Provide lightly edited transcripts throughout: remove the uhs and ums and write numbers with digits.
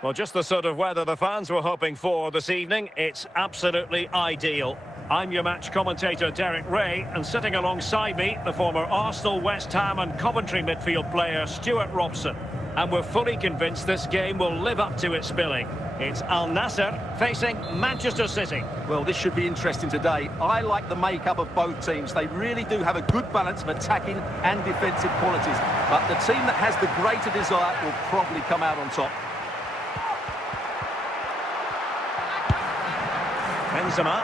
Well, just the sort of weather the fans were hoping for this evening. It's absolutely ideal. I'm your match commentator, Derek Ray, and sitting alongside me, the former Arsenal, West Ham and Coventry midfield player, Stuart Robson. And we're fully convinced this game will live up to its billing. It's Al Nassr facing Manchester City. Well, this should be interesting today. I like the makeup of both teams. They really do have a good balance of attacking and defensive qualities. But the team that has the greater desire will probably come out on top. Benzema.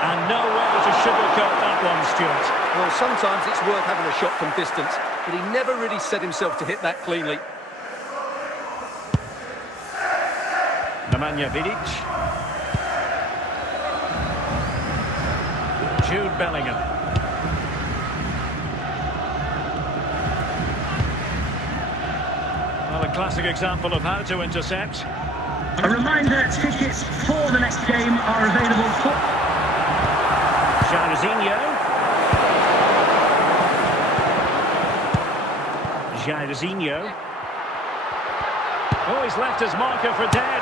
And no way to sugarcoat that one, Stuart. Well, sometimes it's worth having a shot from distance, but he never really set himself to hit that cleanly. Nemanja Vidic. Jude Bellingham. Well, a classic example of how to intercept. A reminder, tickets for the next game are available for... Jairzinho. Jairzinho. Oh, he's left his marker for dead.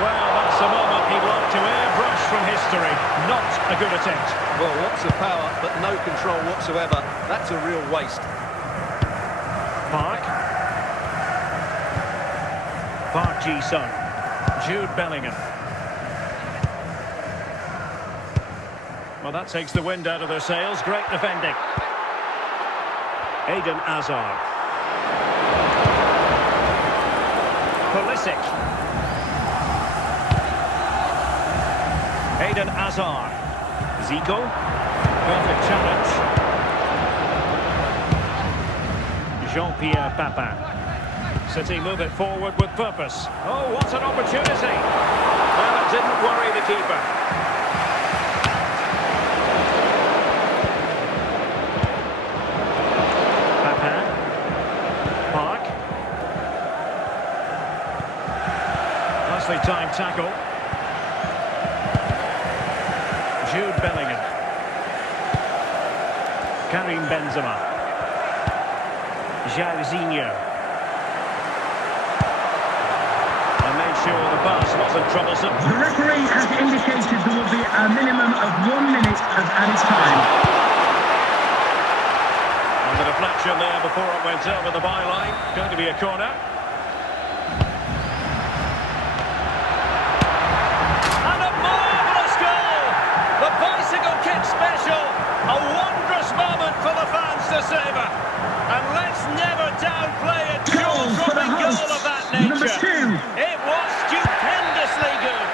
Well, that's a moment he'd like to airbrush from history. Not a good attempt. Well, lots of power, but no control whatsoever. That's a real waste. Park Ji-sung. Jude Bellingham. Well, that takes the wind out of their sails. Great defending. Eden Hazard. Pulisic. Eden Hazard. Zico. Perfect challenge. Jean-Pierre Papin. City move it forward with purpose. Oh, what an opportunity. Well, it didn't worry the keeper. Papin. Park. Nicely timed tackle. Jude Bellingham. Karim Benzema. Jairzinho. Sure, the pass wasn't troublesome. The referee has indicated there will be a minimum of 1 minute of added time. And the deflection there before it went over the byline. Going to be a corner. And a marvellous goal! The bicycle kick special. A wondrous moment for the fans to savour. And let's never downplay a jaw-dropping goal of that nature. Number 2. It was stupendously good.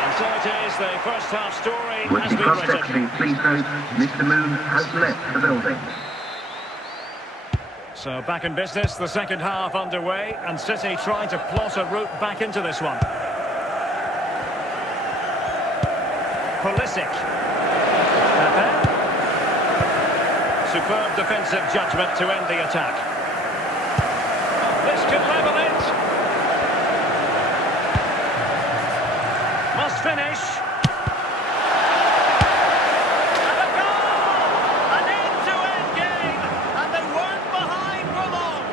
And so it is, the first half story With has the been cross-sectioning, written. please note, Mr. Moon has left the building. So back in business, the second half underway, and City trying to plot a route back into this one. Pulisic. Pepe. Superb defensive judgment to end the attack. This could level it. Must finish. And a goal! An end-to-end game, and they weren't behind for long.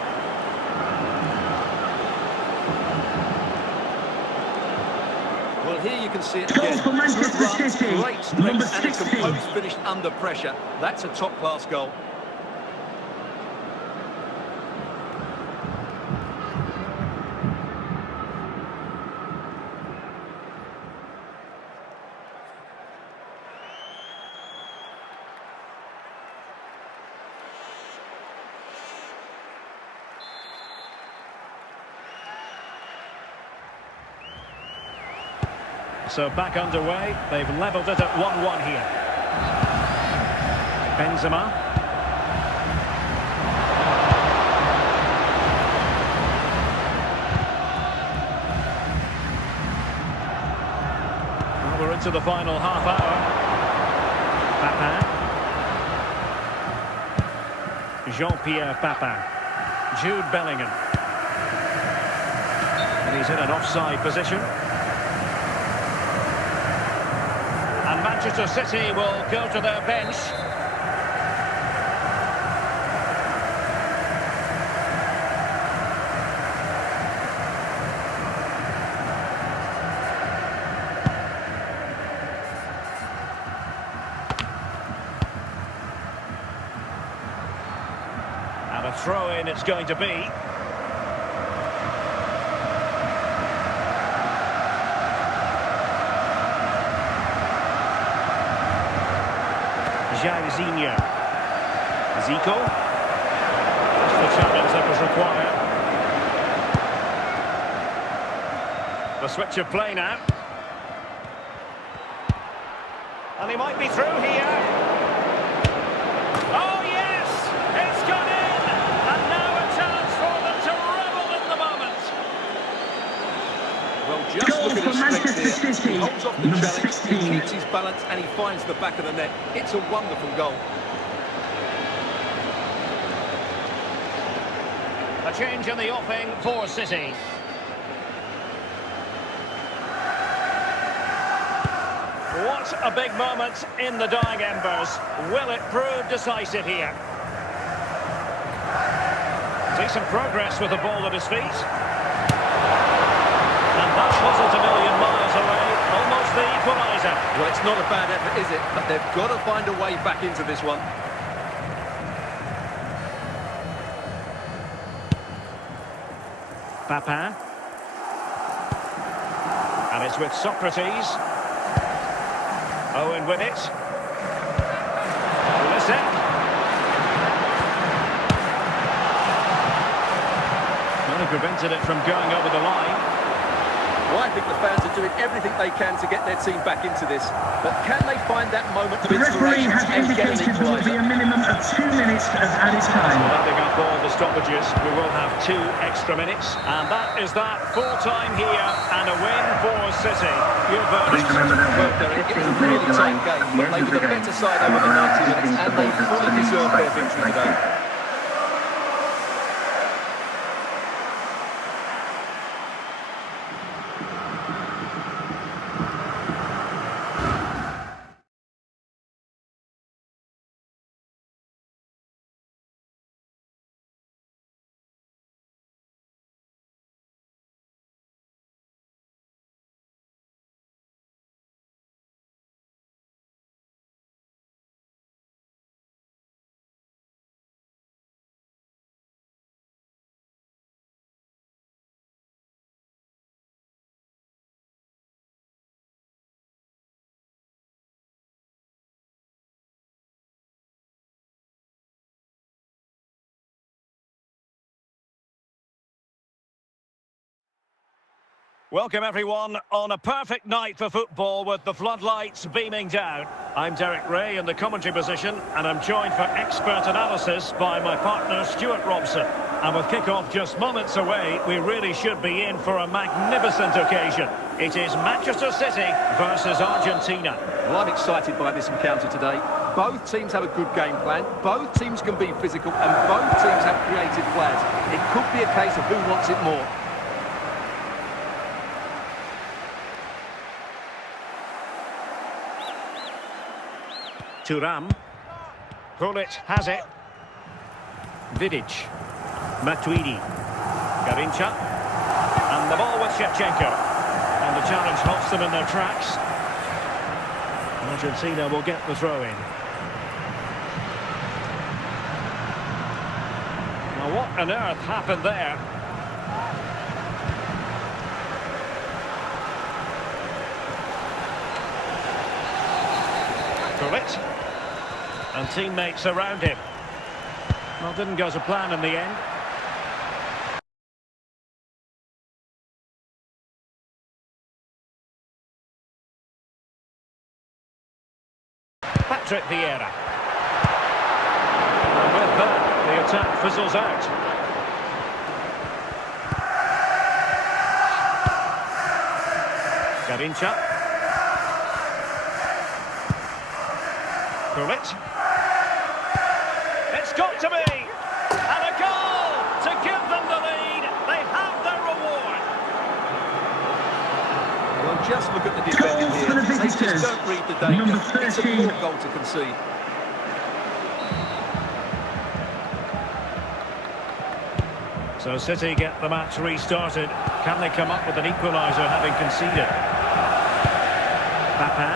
Well, here you can see it Goal again. for Manchester Good run, City, great number strength, and a 60. composed finish under pressure. That's a top-class goal. So back underway, they've levelled it at 1-1 here. Benzema. Well, we're into the final half hour. Papin. Jean-Pierre Papin. Jude Bellingham. And he's in an offside position. And Manchester City will go to their bench. throw-in it's going to be. Jairzinho. Zico. That's the challenge that was required. The switch of play now. And he might be through here. Oh, yes! It's gone in! And now a chance for them to revel in the moment. Well, just Goal look at for his strength Manchester here. City, He holds off the number challenge, 16. he keeps his balance, and he finds the back of the net. It's a wonderful goal. A change in the offing for City. What a big moment in the dying embers. Will it prove decisive here? Decent progress with the ball at his feet. And that wasn't a million miles away. Almost the equaliser. Well, it's not a bad effort, is it? But they've got to find a way back into this one. Papin. And it's with Socrates. Owen with it. Pulisic. Only prevented it from going over the line. Well, I think the fans are doing everything they can to get their team back into this. But can they find that moment of The referee inspiration has and get an indicated there will be a equaliser? minimum of 2 minutes of added time. Adding up all the stoppages, we will have 2 extra minutes. And that is that. Full time here and a win for City. Your Please verdict. remember there Well, were Derek, it 15 was a really minutes tight remaining game, at the but end they of were the the game. better side over the 90 minutes, and they fully deserved their victory today. Welcome everyone on a perfect night for football with the floodlights beaming down. I'm Derek Ray in the commentary position and I'm joined for expert analysis by my partner Stuart Robson. And with kick-off just moments away, we really should be in for a magnificent occasion. It is Manchester City versus Argentina. Well, I'm excited by this encounter today. Both teams have a good game plan, both teams can be physical, and both teams have creative plans. It could be a case of who wants it more. Thuram. Pullet has it. Vidic. Matuidi. Garincha. And the ball with Shevchenko. And the challenge halts them in their tracks. Argentina will get the throw-in. Now what on earth happened there? Pullet. And teammates around him. Well, didn't go to plan in the end. Patrick Vieira. And with that, the attack fizzles out. Garincha. Pullet. It's got to be! And a goal to give them the lead. They have their reward. Well, just look at the defending Goals for the here. They visitors. just don't read the danger. Number It's a 13. poor goal to concede. So City get the match restarted. Can they come up with an equaliser having conceded? Papin.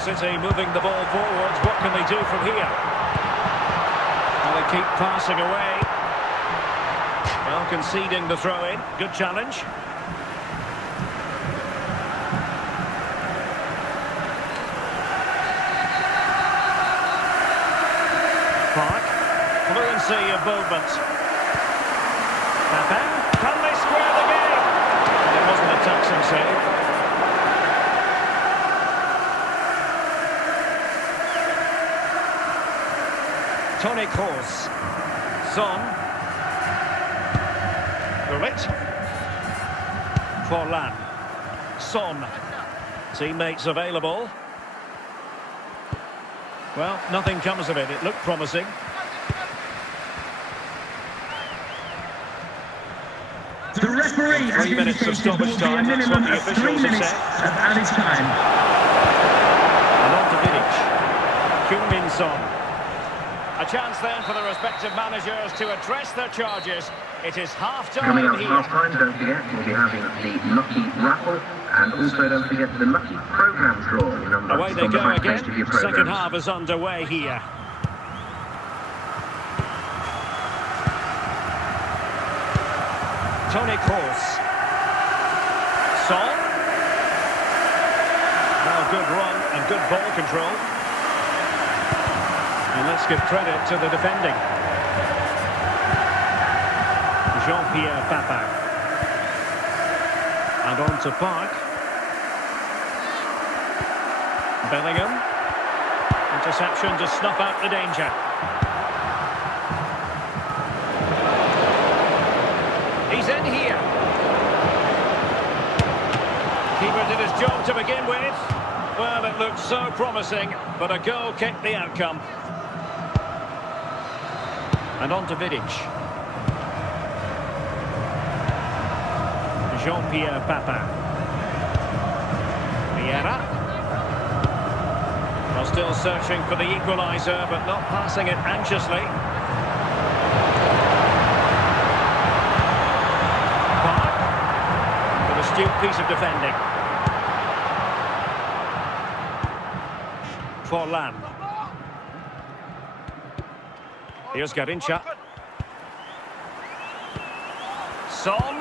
City moving the ball forwards. What can they do from here? Well, they keep passing away. Well, conceding the throw-in. Good challenge. Park. Fluency of movement. Papa. Can they square the game? It wasn't a taxing save. Toni Kroos. Son. Gullit. Forlan. Son. Teammates available. Well, nothing comes of it. It looked promising. The referee has 3 minutes of indicated there will stoppage be a time. That's what minimum the of 3 officials have minutes said. of added time. And on to Vidic. Heung-min Son. A chance then for the respective managers to address their charges. It is Coming half-time up here. half-time, don't forget, we'll be having the Lucky Raffle, and also don't forget the Lucky Programme draw. Number Away they on the go back again. page of your Second programmes. half is underway here. Toni Kroos. Son. Well, good run and good ball control. And let's give credit to the defending. Jean-Pierre Papin. And on to Park. Bellingham. Interception to snuff out the danger. He's in here. Keeper did his job to begin with. Well, it looked so promising, but a goal kicked the outcome. And on to Vidic. Jean-Pierre Papin. Vieira. Well, still searching for the equaliser, but not passing it anxiously. Park. With a astute piece of defending. Forlan. Here's Garincha. Son.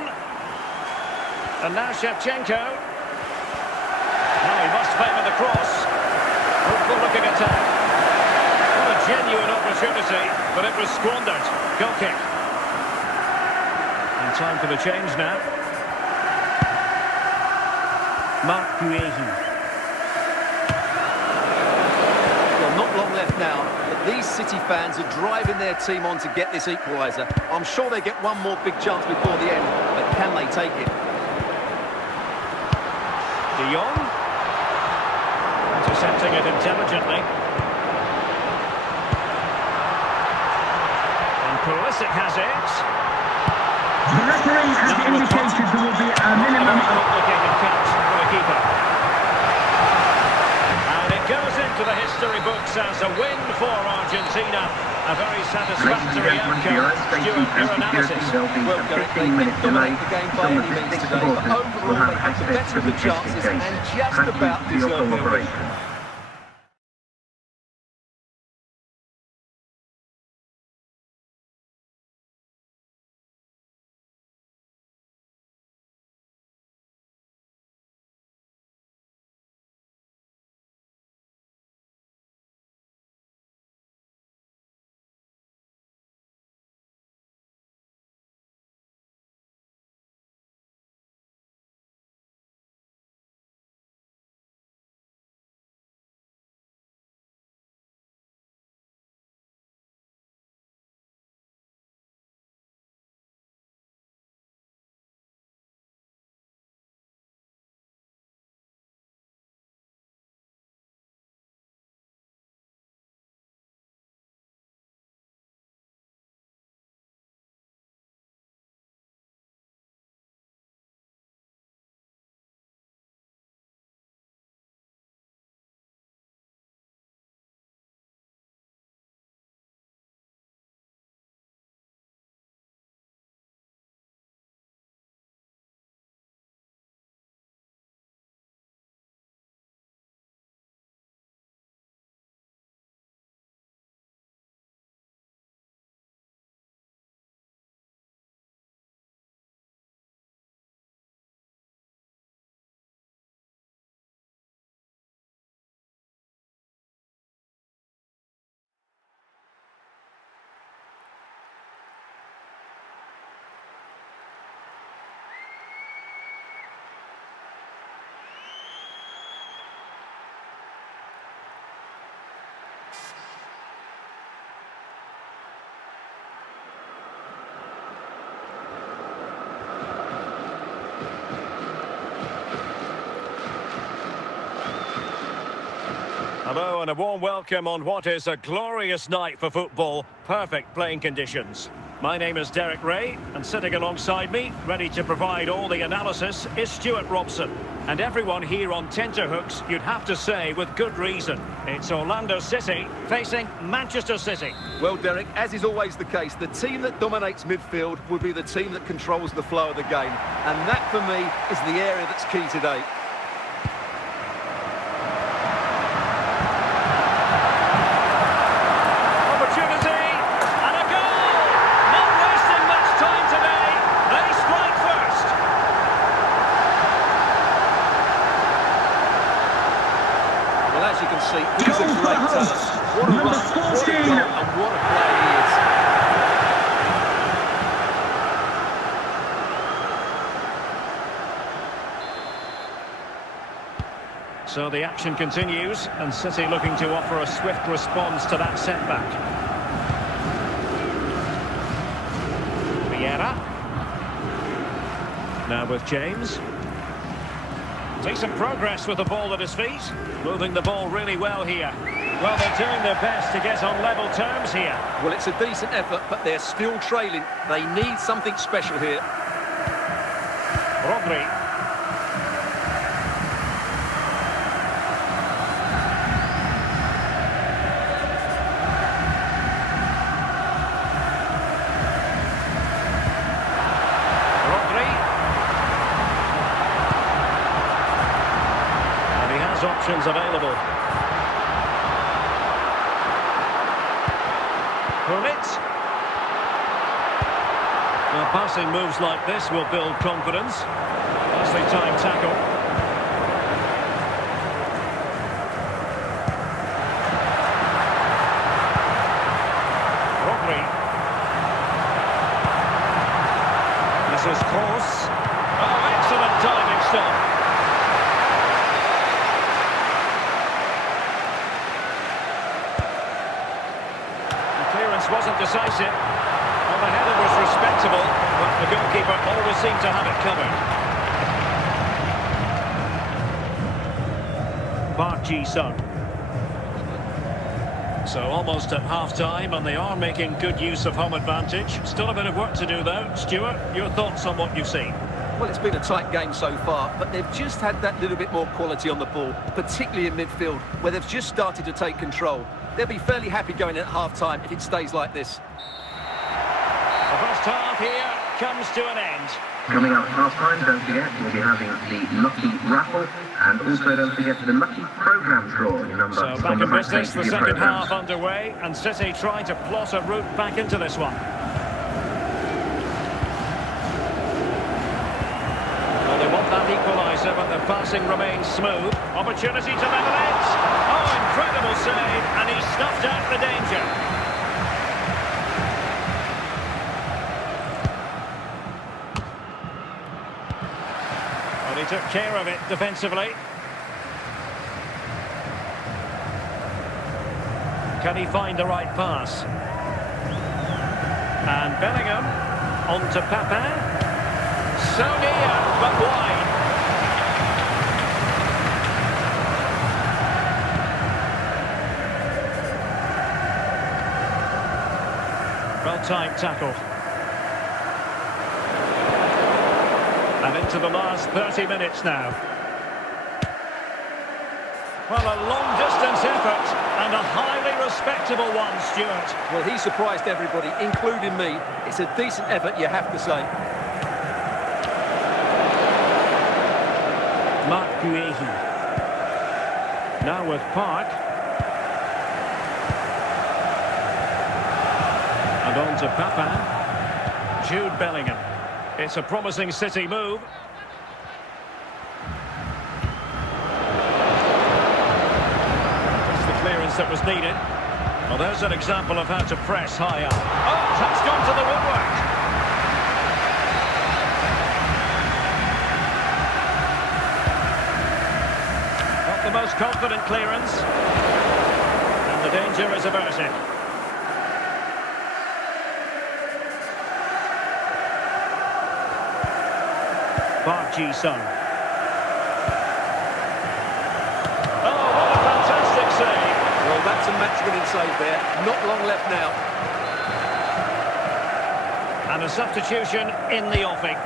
And now Shevchenko. Now he must favour the cross. Hopeful looking attack. What a genuine opportunity, but it was squandered. Goal kick. And time for the change now. Marc Guehi. Well, not long left now, but these City fans are driving their team on to get this equaliser. I'm sure they get one more big chance before the end, but can they take it? De Jong. Intercepting it intelligently. And Pulisic has it. The referee has indicated there will be a minimum of... Complicated cut for the keeper. And it goes into the history books as a win for Argentina. A very Ladies and satisfactory gentlemen, for your own outcome. safety Stuart, your and security, analysis. there'll be Well, a Gareth, they 15-minute didn't delay. dominate the game by Some any means logistics today, but supporters overall will have they had the access better to of the the chances justification. and just Thank you about for your deserved their win. cooperation. Hello and a warm welcome on what is a glorious night for football. Perfect playing conditions. My name is Derek Ray, and sitting alongside me, ready to provide all the analysis, is Stuart Robson. And everyone here on tenterhooks, you'd have to say with good reason. It's Orlando City facing Manchester City. Well, Derek, as is always the case, the team that dominates midfield will be the team that controls the flow of the game. And that, for me, is the area that's key today. As you can see, he's a great talent. What a run, what a goal, and what a player he is. So the action continues, and City looking to offer a swift response to that setback. Vieira. Now with James. Decent progress with the ball at his feet. Moving the ball really well here. Well, they're doing their best to get on level terms here. Well, it's a decent effort, but they're still trailing. They need something special here. Rodri. Options available. Gullit. Well, passing moves like this will build confidence. Nicely timed tackle. Rodri. This is Kroos. Oh, excellent diving stop. Wasn't decisive. Well, the header was respectable, but the goalkeeper always seemed to have it covered. Park Ji-sung. So almost at half-time, and they are making good use of home advantage. Still a bit of work to do, though. Stuart, your thoughts on what you've seen? Well, it's been a tight game so far, but they've just had that little bit more quality on the ball, particularly in midfield, where they've just started to take control. They'll be fairly happy going at half-time if it stays like this. The first half here comes to an end. Coming up half-time, don't forget, we'll be having the Lucky Raffle, and also don't forget the Lucky Programme draw number. So back in business, the second half underway, and City trying to plot a route back into this one. Well, they want that equaliser, but the passing remains smooth. Opportunity to level it. Oh, incredible save, and he snuffed out the danger. Well, he took care of it defensively. Can he find the right pass? And Bellingham on to Papin. So near, but wide. Well-timed tackle. And into the last 30 minutes now. Well, a long-distance effort and a highly respectable one, Stuart. Well, he surprised everybody, including me. It's a decent effort, you have to say. Marc Guehi. Now with Park. And on to Papin. Jude Bellingham. It's a promising City move. That's the clearance that was needed. Well, there's an example of how to press high up. Oh, touched onto the woodwork. Not the most confident clearance. And the danger is averted. Park Ji-sung. Oh, what a fantastic save. save there. Not long left now. And a substitution in the offing.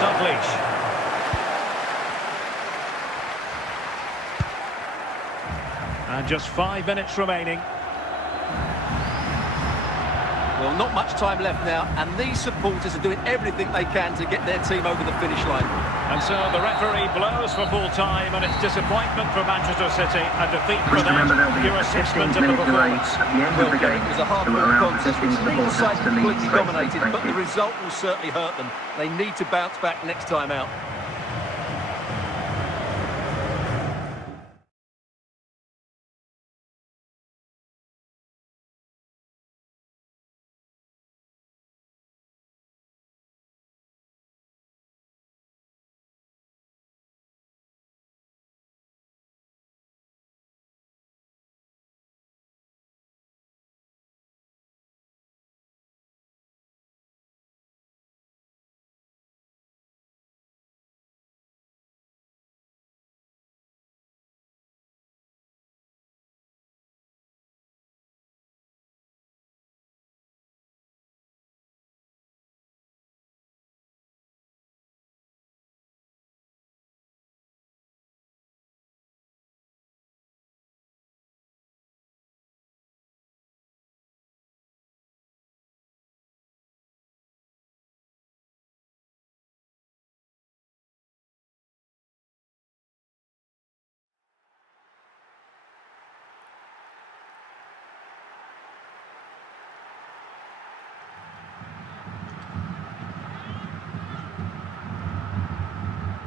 Douglas. And just 5 minutes remaining. Well, not much time left now, and these supporters are doing everything they can to get their team over the finish line. And so the referee blows for full time, and it's disappointment for Manchester City, a defeat for Just remember there'll them. be Your a assessment of the 15-minute delay performance. at the end of the game It was a to hard-fought allow contest. existing Neither side supporters to leave completely safely. dominated, Thank but you. the result will certainly hurt them. They need to bounce back next time out.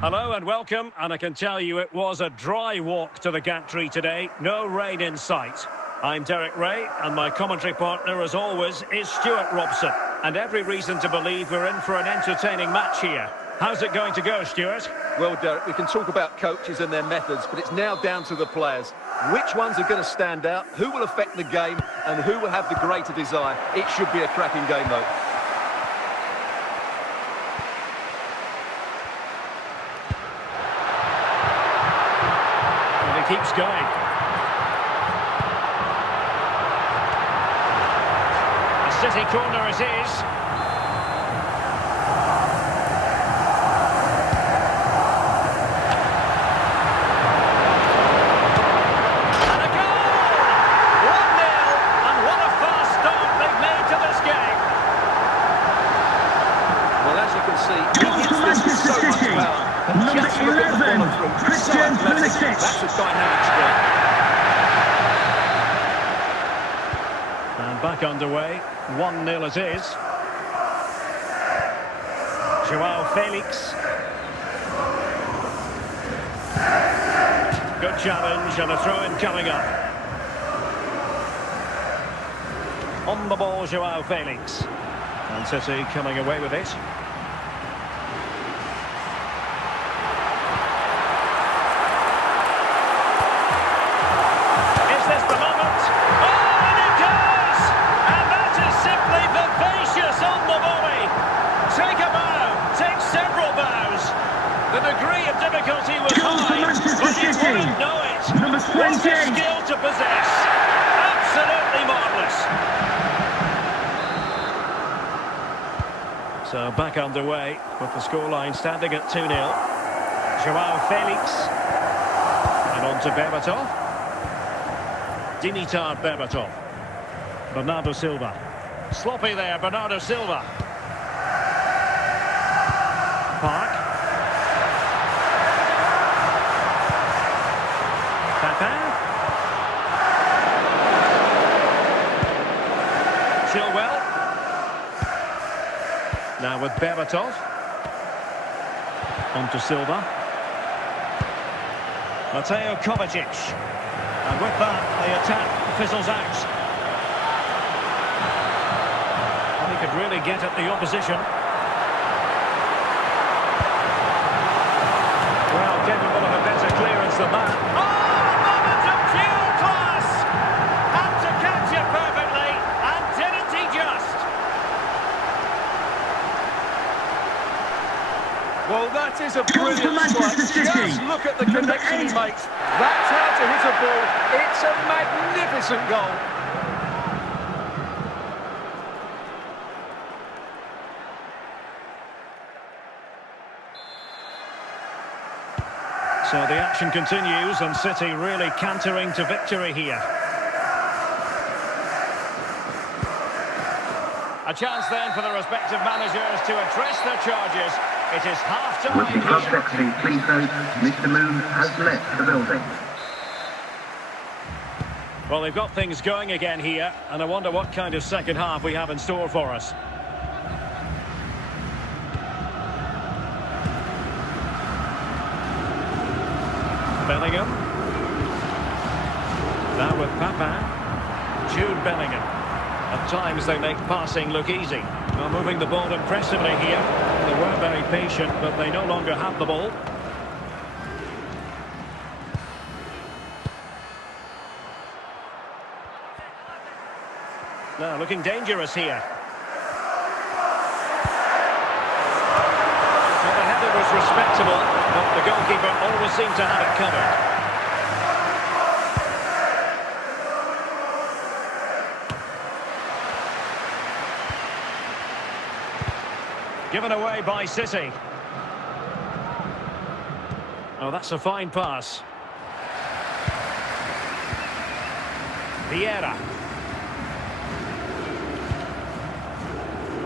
Hello and welcome, and I can tell you it was a dry walk to the gantry today. No rain in sight. I'm Derek Ray, and my commentary partner, as always, is Stuart Robson. And every reason to believe we're in for an entertaining match here. How's it going to go, Stuart? Well, Derek, we can talk about coaches and their methods, but it's now down to the players. Which ones are going to stand out, who will affect the game, and who will have the greater desire? It should be a cracking game, though. Keeps going. A City corner it is. And a goal! 1-0, and what a fast start they've made to this game. Well, as you can see, he hits this with so much power. Number Just look at the 11, follow-through. Christian So athletic. Pulisic. That's a dynamic strike. And back underway. 1-0 it is. Joao Felix. Good challenge and a throw-in coming up. On the ball, Joao Felix. And City coming away with it. The degree of difficulty was high, but you wouldn't know it. Number 20. What a skill to possess. Absolutely marvellous. So back underway with the scoreline standing at 2-0. Joao Felix. And on to Berbatov. Dimitar Berbatov. Bernardo Silva. Sloppy there, Bernardo Silva. Park. Chilwell. Now with Berbatov. On to Silva. Mateo Kovacic. And with that, the attack fizzles out. And he could really get at the opposition. Well, capable of a better clearance than that. Oh! Well, that That is a Goal for brilliant strike. Manchester City. Just look at the Number connection he 8. makes. That's how to hit a ball. It's a magnificent goal. So the action continues and City really cantering to victory here. A chance then for the respective managers to address their charges. It is half-time. Would the club secretary please note Mr. Moon has left the building. Well, they've got things going again here, and I wonder what kind of second half we have in store for us. Bellingham. Now with Papa. Jude Bellingham. At times they make passing look easy. Well, moving the ball impressively here. They were very patient, but they no longer have the ball. Now looking dangerous here. Well, the header was respectable, but the goalkeeper always seemed to have it covered. Given away by City. Oh, that's a fine pass. Vieira.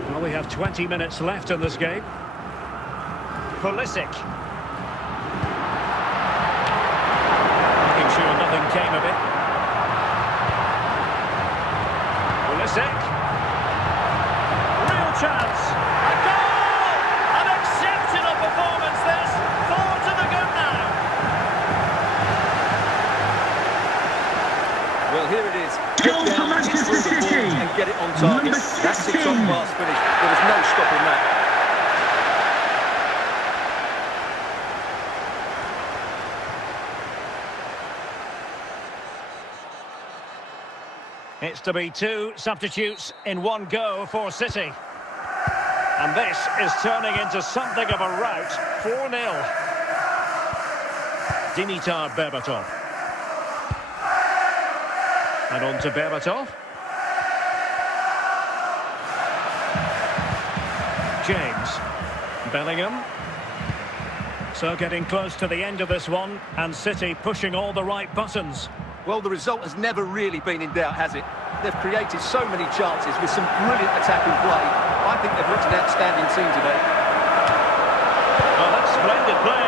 Well, we have 20 minutes left in this game. Pulisic. Making sure nothing came of it. Pulisic. Real chance. A goal! An exceptional performance this. 4 to the good now. Well, here it is. Goal Get for down, Manchester through the ball City. and get it on target. Number That's it, 16. top pass finish. There was no stopping that. It's to be 2 substitutes in one go for City. And this is turning into something of a rout. 4-0. Dimitar Berbatov. And on to Berbatov. James. Bellingham. So getting close to the end of this one, and City pushing all the right buttons. Well, the result has never really been in doubt, has it? They've created so many chances with some brilliant attacking play. I think they've looked an outstanding team today. Oh, that's splendid play.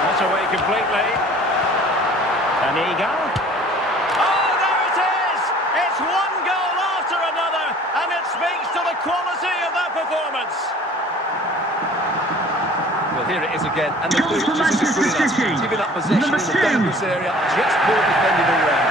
Not away completely. An eagle. Oh, there it is! It's one goal after another, and it speaks to the quality of their performance. Well, here it is again, and the Goal Blues for just Manchester good enough. City. Giving up possession Number in the 2. dangerous area, just poor defending all round.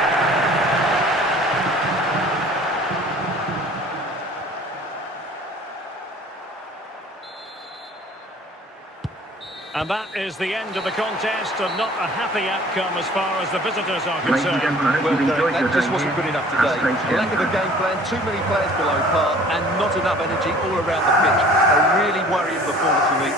And that is the end of the contest, and not a happy outcome as far as the visitors are Ladies and concerned. gentlemen, I hope Well, you've enjoyed that your just day wasn't here good enough at today. State Lack of a game plan, too many players below par, and not enough energy all around the pitch. A really worrying performance for me.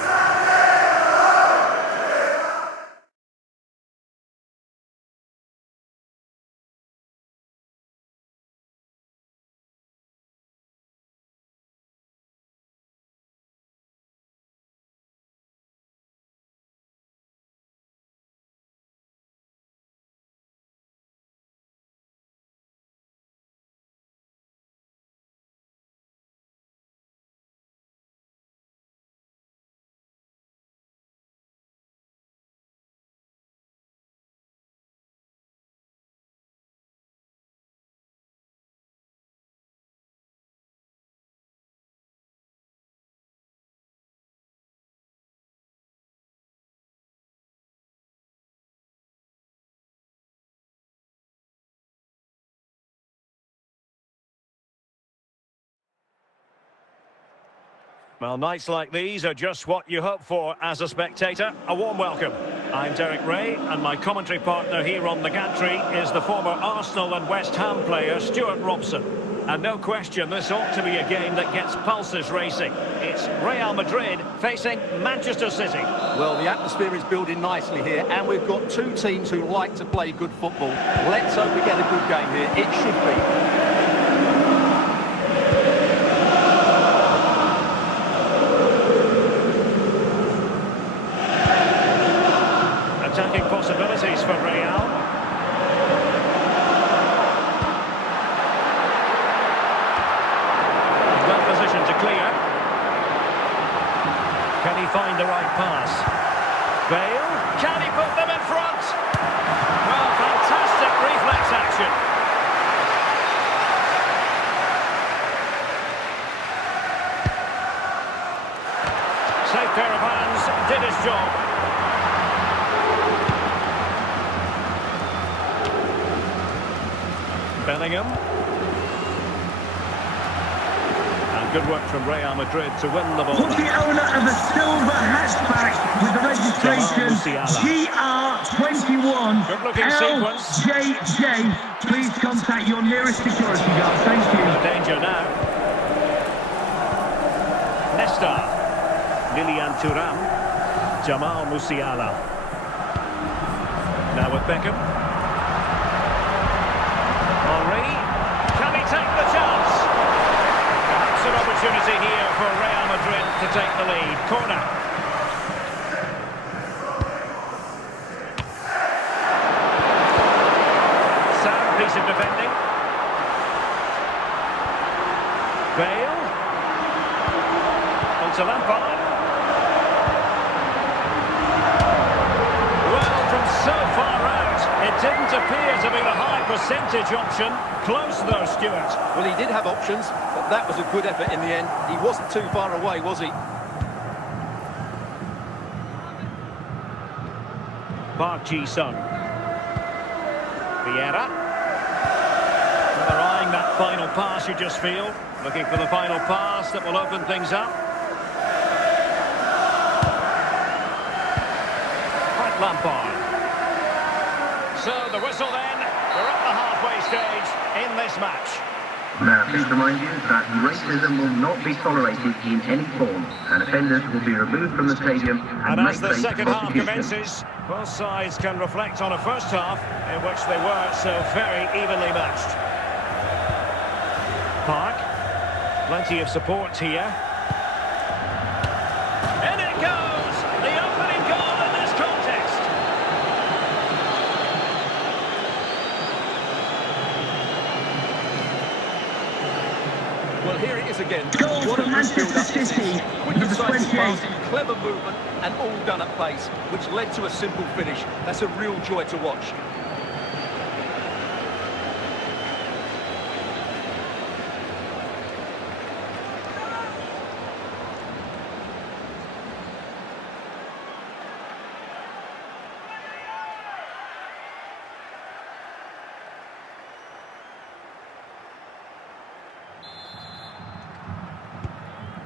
Well, nights like these are just what you hope for as a spectator. A warm welcome. I'm Derek Ray, and my commentary partner here on the gantry is the former Arsenal and West Ham player Stuart Robson. And no question, this ought to be a game that gets pulses racing. It's Real Madrid facing Manchester City. Well, the atmosphere is building nicely here, and we've got two teams who like to play good football. Let's hope we get a good game here. It should be. Attacking possibilities for Real. Well positioned to clear. Can he find the right pass? Bale, can he put them in front? Well, fantastic reflex action. Safe pair of hands, did his job. Bellingham. And good work from Real Madrid to win the ball. Put the owner of the silver hatchback with the registration GR21 LJJ. Please contact your nearest security guard. Thank you. Danger now. Nesta. Lilian Thuram. Jamal Musiala. Now with Beckham. Can he take the chance? Perhaps an opportunity here for Real Madrid to take the lead. Corner. Sound piece of defending. Bale. Onto Lampard. Well, from so far out, it didn't appear to be the high percentage option. Close though, Stuart. Well, he did have options, but that was a good effort in the end. He wasn't too far away, was he? Park Ji-sung. Vieira. And they're eyeing that final pass, you just feel. Looking for the final pass that will open things up. Frank Lampard. So the whistle then. We're at the halfway stage in this match. Now, please remind you that racism will not be tolerated in any form, and offenders will be removed from the stadium And and as the second half commences, both sides can reflect on a first half in which they were so very evenly matched. Park, plenty of support here. In it goes! The opening goal in this contest. Well, here it is again. Goal What for a good Manchester build-up this City, is. Quick number decisive 28. passing, clever movement, and all done at pace, which led to a simple finish. That's a real joy to watch.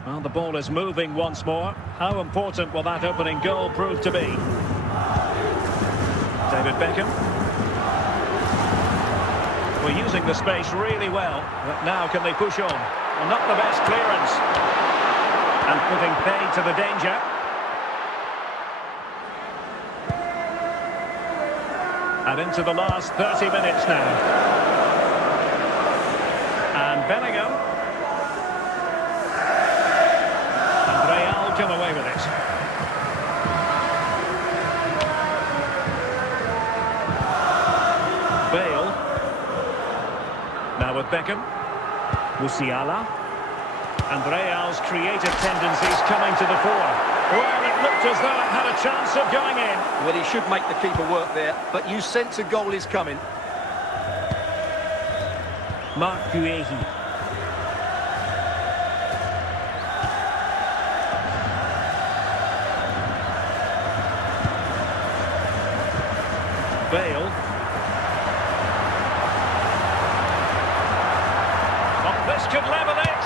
Well, the ball is moving once more. How important will that opening goal prove to be? David Beckham. We're using the space really well, but now can they push on? Well, not the best clearance. And putting paid to the danger. And into the last 30 minutes now. And Bellingham. Come away with it. Bale. Now with Beckham. Musiala. And Real's creative tendencies coming to the fore. Well, it looked as though it had a chance of going in. Well, he should make the keeper work there, but you sense a goal is coming. Marc Guehi. Bale. Oh, this could level it.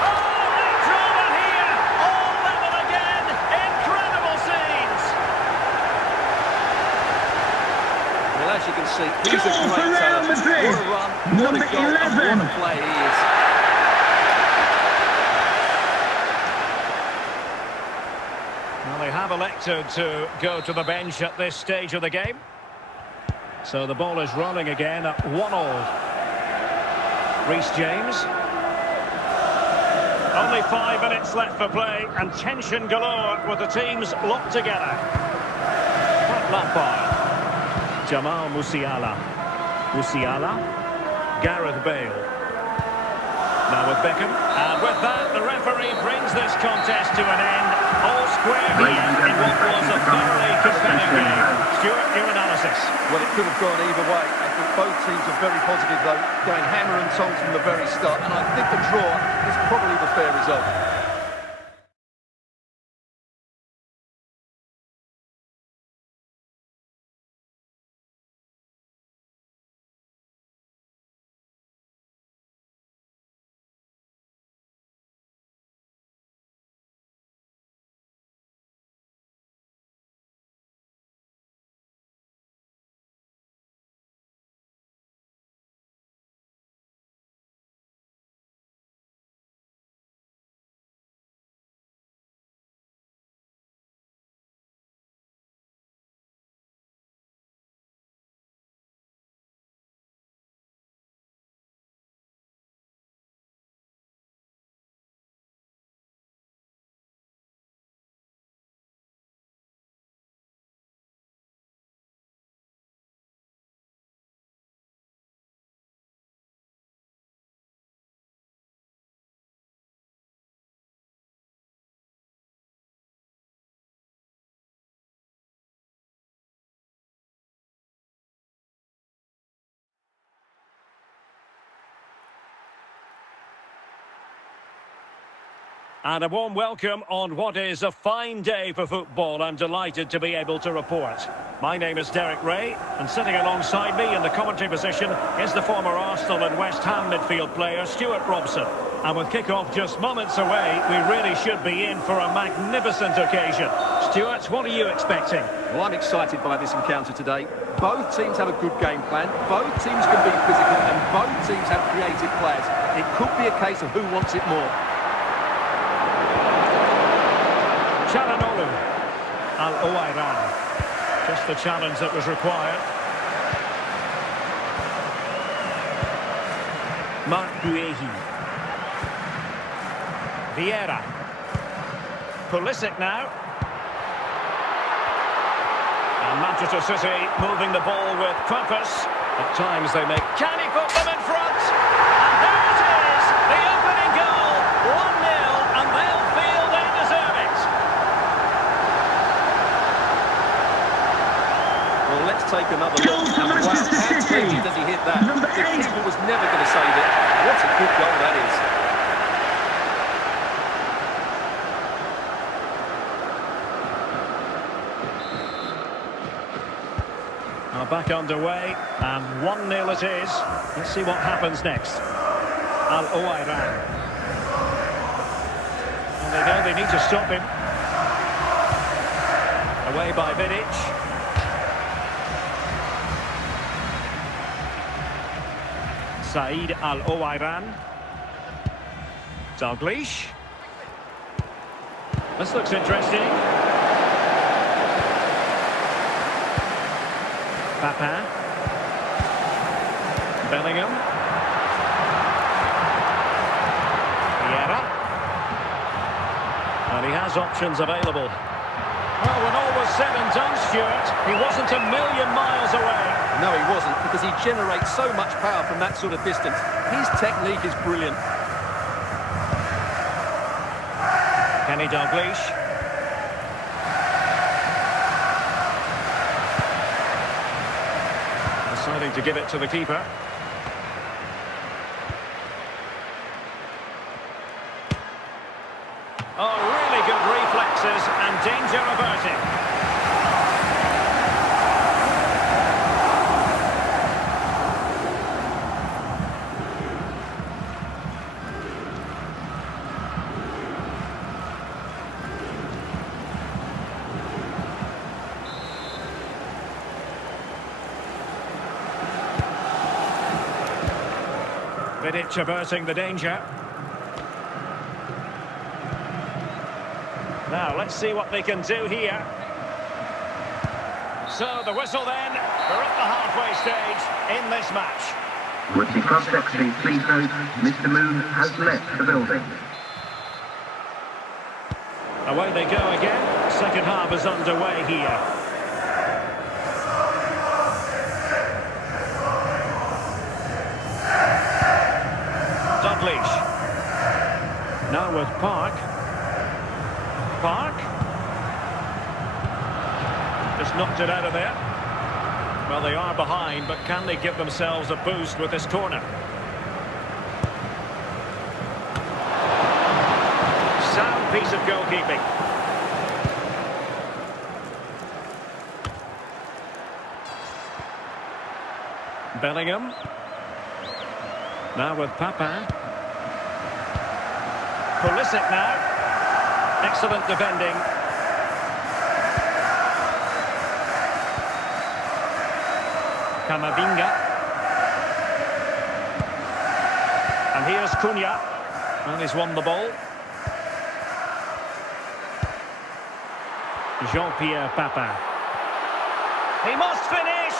Oh, no drama here. All level again. Incredible scenes. Well, as you can see, he's a Goal for great Real talent. Madrid. What a run, what a Number goal, and 11. what a player he is. Well, they have elected to go to the bench at this stage of the game. So the ball is rolling again at 1-1. Reece James. Only 5 minutes left for play and tension galore with the teams locked together. Lampard. Jamal Musiala. Gareth Bale. Now with Beckham. And with that, the referee brings this contest to an end. All square here in what was a thoroughly compelling game. Stuart, your analysis. Well, it could have gone either way. I think both teams are very positive, though, going hammer and tongs from the very start. And I think the draw is probably the fair result. And a warm welcome on what is a fine day for football. I'm delighted to be able to report. My name is Derek Ray, and sitting alongside me in the commentary position is the former Arsenal and West Ham midfield player Stuart Robson. And with kick-off just moments away, we really should be in for a magnificent occasion. Stuart, what are you expecting? Well, I'm excited by this encounter today. Both teams have a good game plan, both teams can be physical, and both teams have creative players. It could be a case of who wants it more. Chalanolu. Al-Owairan. Just the challenge that was required. Mark Guehi. Vieira. Pulisic now. And Manchester City moving the ball with purpose. At times they make... Can he put them in front? And there it is! The opening goal! 1-0, and they'll feel they deserve it. Well, let's take another Goal look. for And wow, Manchester how City. cleanly does he hit that? Number The 8. keeper was never going to save it. What a good goal that is. Now back underway, and 1-0 it is. Let's see what happens next. Al-Owairan. And they know they need to stop him. Away by Vidic. Said Al-Owairan. Dalglish. This looks interesting. Papin. Bellingham. Vieira. And he has options available. Well, when all was said and done, Stuart, he wasn't a million miles away. No, he wasn't, because he generates so much power from that sort of distance. His technique is brilliant. Kenny Dalglish. Deciding to give it to the keeper. Oh, really good reflexes and danger averting. Vidic averting the danger. Now, let's see what they can do here. So, the whistle then. We're at the halfway stage in this match. Would the cross-secretary please note Mr. Moon has left the building. Away they go again. Second half is underway here. Dalglish. Now with Park. Park. Just knocked it out of there. Well, they are behind, but can they give themselves a boost with this corner? Sound piece of goalkeeping. Bellingham. Now with Papin. Pulisic now. Excellent defending. Camavinga. And here's Cunha. And he's won the ball. Jean-Pierre Papin. He must finish!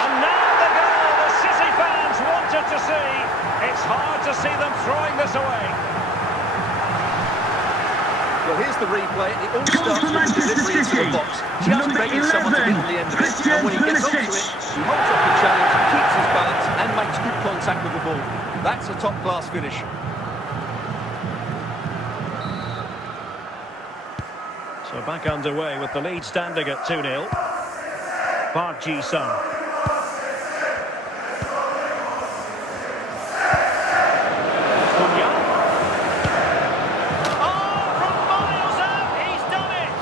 And now the goal the City fans wanted to see. It's hard to see them throwing this away. Well, here's the replay. It all starts with the delivery into the box. Just begging someone to get on the end of it. And when he gets onto it, he holds up the challenge, keeps his balance, and makes good contact with the ball. That's a top-class finish. So back underway with the lead standing at 2-0. Park Ji-sung. Cunha. Oh, from miles out, he's done it!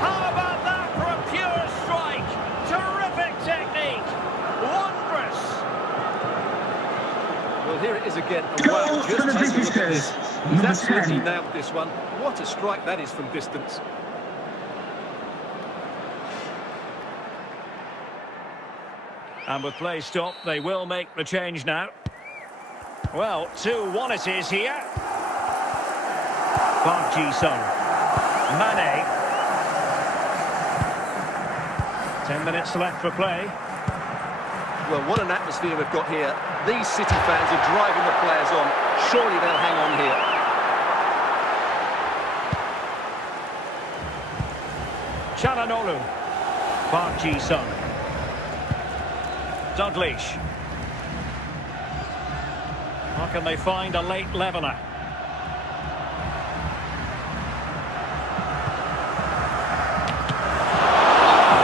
How about that for a pure strike? Terrific technique! Wondrous! Well, here it is again. And wow, just take a look at this. He's absolutely nailed this one. What a strike that is from distance. And with play stopped, they will make the change now. Well, 2-1 it is here. Park Ji-sung. Mane. 10 minutes left for play. Well, what an atmosphere we've got here. These City fans are driving the players on. Surely they'll hang on here. Çalhanoğlu. Park Ji-sung. Dalglish. How can they find a late leveller?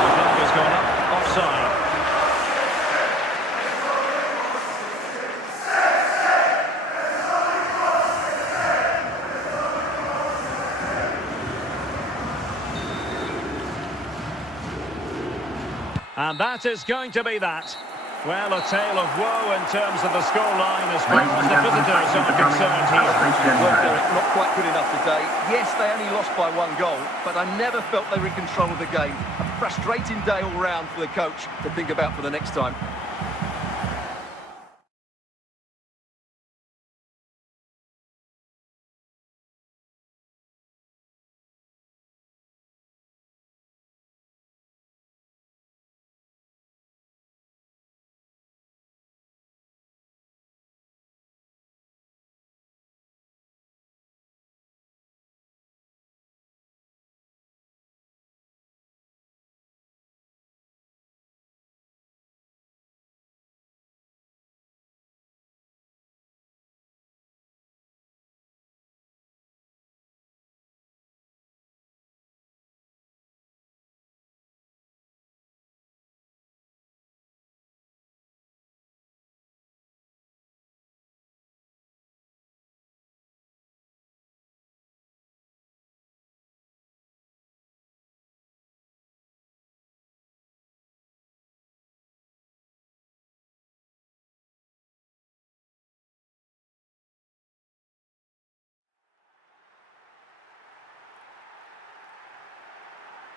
The flag has gone up, offside. And that is going to be that. Well, a tale of woe in terms of the scoreline as far as the visitors are concerned here. Well, Derek, not quite good enough today. Yes, they only lost by 1 goal, but I never felt they were in control of the game. A frustrating day all round for the coach to think about for the next time.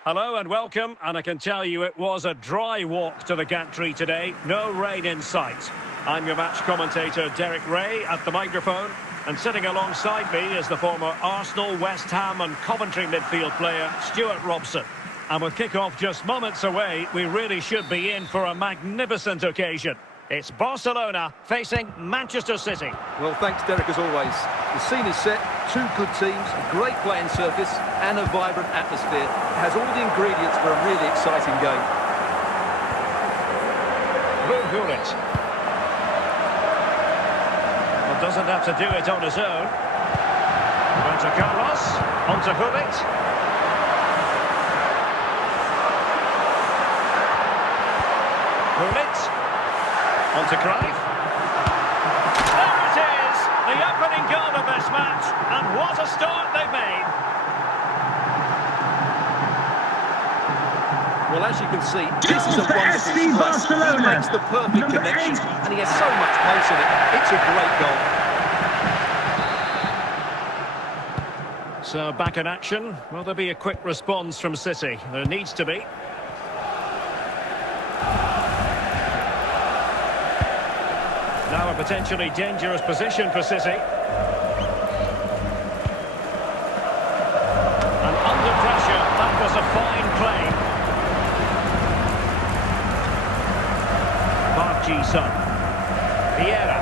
Hello and welcome, and I can tell you it was a dry walk to the gantry today, no rain in sight. I'm your match commentator, Derek Ray, at the microphone. And sitting alongside me is the former Arsenal, West Ham and Coventry midfield player, Stuart Robson. And with kick-off just moments away, we really should be in for a magnificent occasion. It's Barcelona facing Manchester City. Well, thanks, Derek, as always. The scene is set, two good teams, a great playing surface and a vibrant atmosphere. It has all the ingredients for a really exciting game. Gullit. Well, doesn't have to do it on his own. Roberto Carlos, onto Gullit. Gullit, onto Cruyff. There it is, the opening goal of this match, and what a start they've made. Well, as you can see, this is a for wonderful FC space. He Barcelona. makes the perfect Number connection, 8. and he has so much pace in it. It's a great goal. So back in action. Will there be a quick response from City? There needs to be. Now a potentially dangerous position for City. And under pressure, that was a fine play. Park Ji-sung. Vieira.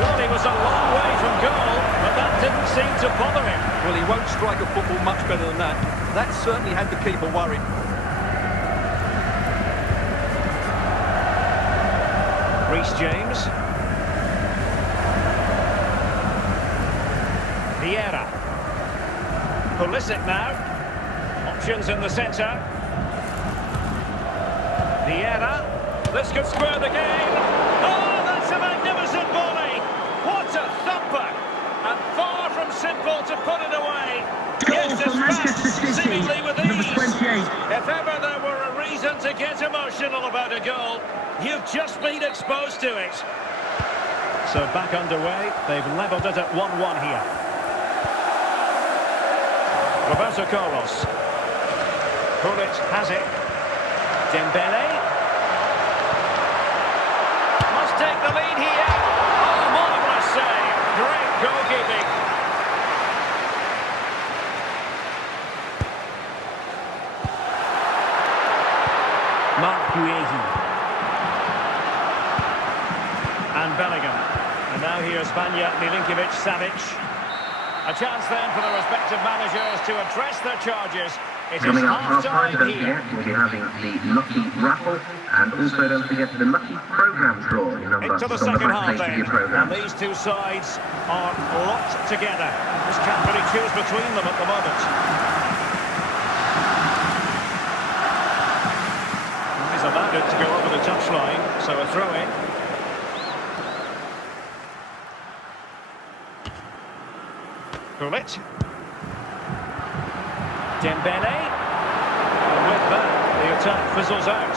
Well, he was a long way from goal, but that didn't seem to bother him. Well, he won't strike a football much better than that. That certainly had the keeper worried. Reece James. Vieira. Pulisic now. Options in the centre. Vieira. This could square the game. Oh, that's a magnificent volley. What a thumper. And far from simple to put it away. Goal for Manchester City, seemingly with number ease. 28. If ever there were a reason to get emotional about a goal, you've just been exposed to it. So back underway, they've levelled it at 1-1 here. Roberto Carlos. Gullit has it. Dembele. Must take the lead here. Oh, marvellous save. Great goalkeeping. Marc Guehi. And Bellingham. And now here's Vanja Milinkovic-Savic. A chance then for the respective managers to address their charges. It is Coming up half-time, half-time don't here. forget, we'll be having the Lucky Raffle, and also don't forget the Lucky Programme draw. Your number Into the is on the second back half page of then. your And programme. these two sides are locked together. Just can't really choose between them at the moment. He's allowed it to go over the touchline, so a throw-in. Gullit. Dembele. And with that, the attack fizzles out.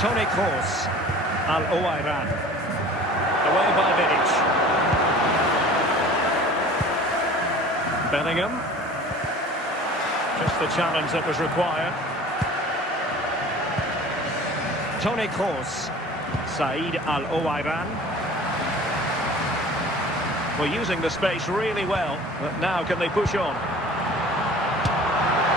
Toni Kroos. Al-Owairan. Away by Vidic. Bellingham. Just the challenge that was required. Toni Kroos. Said Al-Owairan. Well, using the space really well, but now can they push on?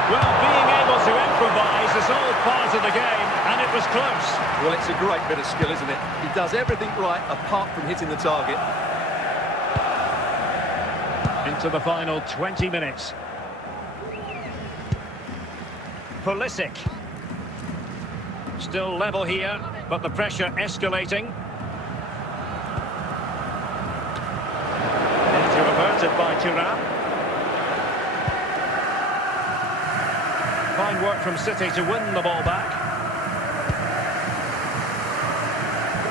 Well, being able to improvise is all part of the game, and it was close. Well, it's a great bit of skill, isn't it? He does everything right apart from hitting the target. Into the final 20 minutes. Pulisic. Still level here, but the pressure escalating. Danger averted by Thuram. Fine work from City to win the ball back.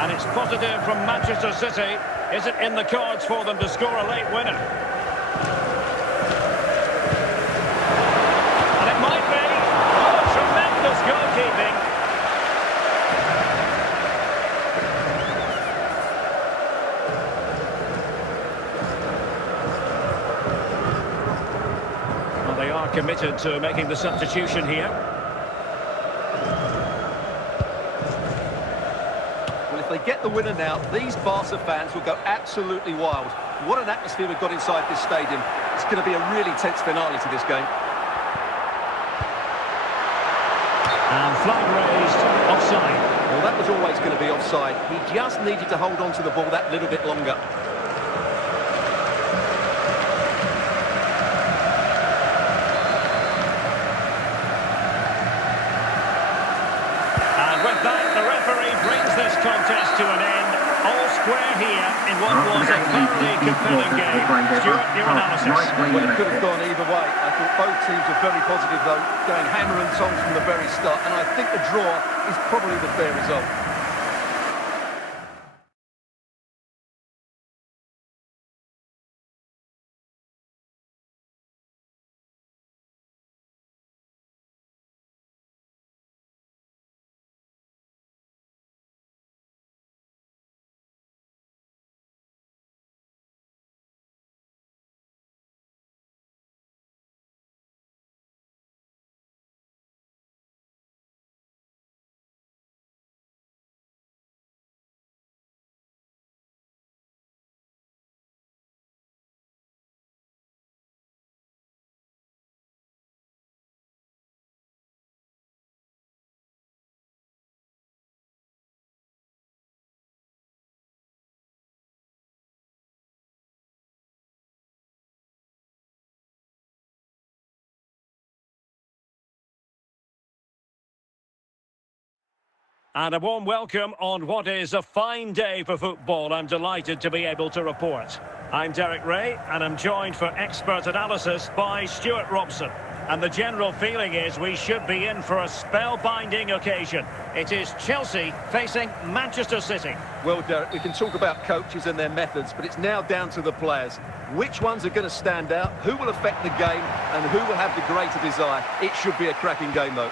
And it's positive from Manchester City. Is it in the cards for them to score a late winner? And it might be. Oh, tremendous goalkeeping. committed to making the substitution here. Well, if they get the winner now, these Barca fans will go absolutely wild. What an atmosphere we've got inside this stadium. It's going to be a really tense finale to this game. And flag raised, offside. Well, that was always going to be offside. He just needed to hold on to the ball that little bit longer. And with that, the referee brings this contest to an end. All square here in what was a thoroughly compelling game. Stuart, your analysis. Well, it could have gone either way. I thought both teams were very positive, though, going hammer and tongs from the very start. And I think the draw is probably the fair result. And a warm welcome on what is a fine day for football. I'm delighted to be able to report. I'm Derek Ray, and I'm joined for expert analysis by Stuart Robson. And the general feeling is we should be in for a spellbinding occasion. It is Chelsea facing Manchester City. Well, Derek, we can talk about coaches and their methods, but it's now down to the players. Which ones are going to stand out, who will affect the game, and who will have the greater desire? It should be a cracking game, though.